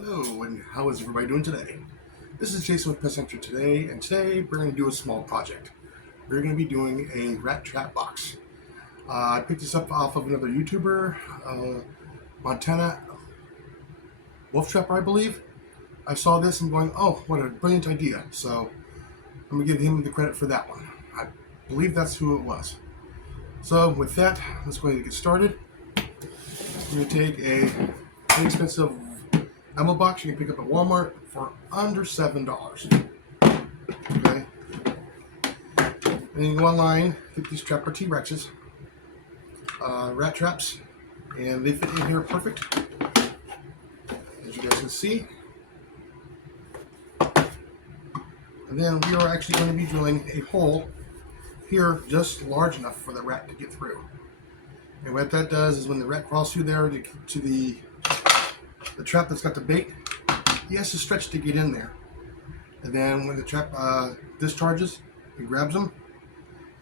Hello, and how is everybody doing today? This is Jason with Pest Control today, and today we're going to do a small project. We're going to be doing a rat trap box. I picked this up off of another YouTuber, Montana Wolf Trapper, I believe. I saw this and going, oh, what a brilliant idea. So I'm going to give him the credit for that one. I believe that's who it was. So with that, let's go ahead and get started. I'm going to take a inexpensive ammo box you can pick up at Walmart for under $7. Okay. And you go online, get these Trapper T-Rexes, rat traps, and they fit in here perfect, as you guys can see. And then we are actually going to be drilling a hole here just large enough for the rat to get through. And what that does is when the rat crawls through there to the trap that's got the bait, he has to stretch to get in there. And then when the trap discharges and grabs him,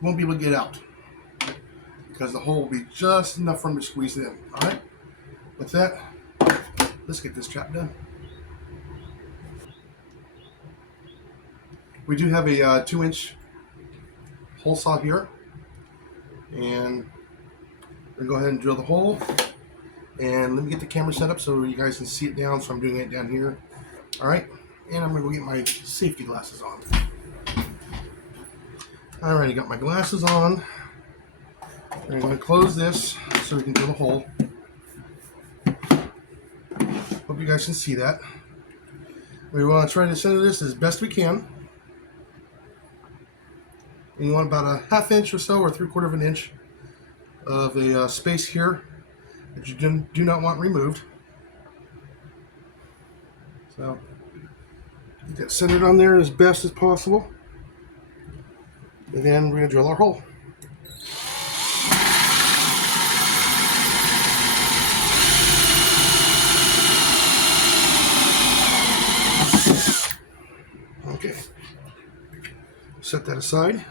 he won't be able to get out because the hole will be just enough for him to squeeze in. Alright? With that, let's get this trap done. We do have a 2-inch hole saw here, and we're going to go ahead and drill the hole. And let me get the camera set up so you guys can see it down, so I'm doing it down here. Alright, and I'm going to go get my safety glasses on. Alright, I got my glasses on. I'm going to close this so we can drill the hole. Hope you guys can see that. We want to try to center this as best we can. And you want about a 1/2 inch or so, or 3/4 of an inch of a space here that you do not want removed. So get that centered on there as best as possible, and then we're going to drill our hole. Okay, set that aside,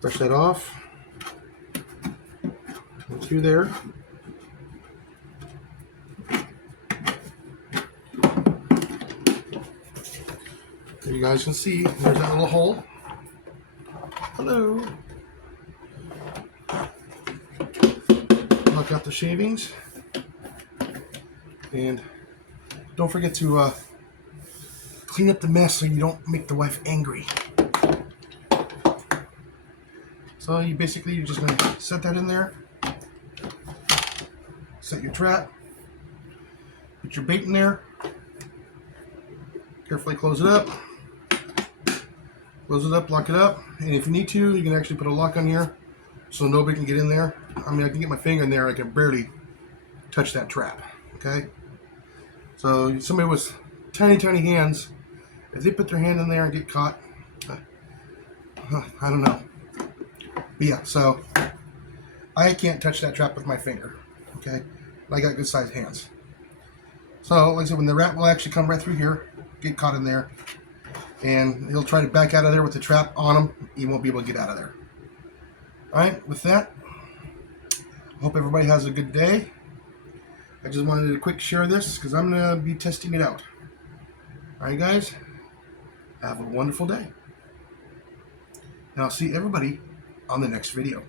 brush that off. Through there. There you guys can see, there's that little hole. Hello. Knock out the shavings. And don't forget to clean up the mess so you don't make the wife angry. So you're just going to set that in there. Set your trap, put your bait in there, carefully close it up, lock it up, and if you need to, you can actually put a lock on here so nobody can get in there. I mean, I can get my finger in there, I can barely touch that trap, okay? So somebody with tiny hands, if they put their hand in there and get caught, I don't know. But yeah, so I can't touch that trap with my finger, okay? I got good sized hands. So like I said, when the rat will actually come right through here, get caught in there, and he'll try to back out of there with the trap on him, he won't be able to get out of there. Alright, with that, I hope everybody has a good day. I just wanted to quick share this because I'm going to be testing it out. Alright guys, have a wonderful day. And I'll see everybody on the next video.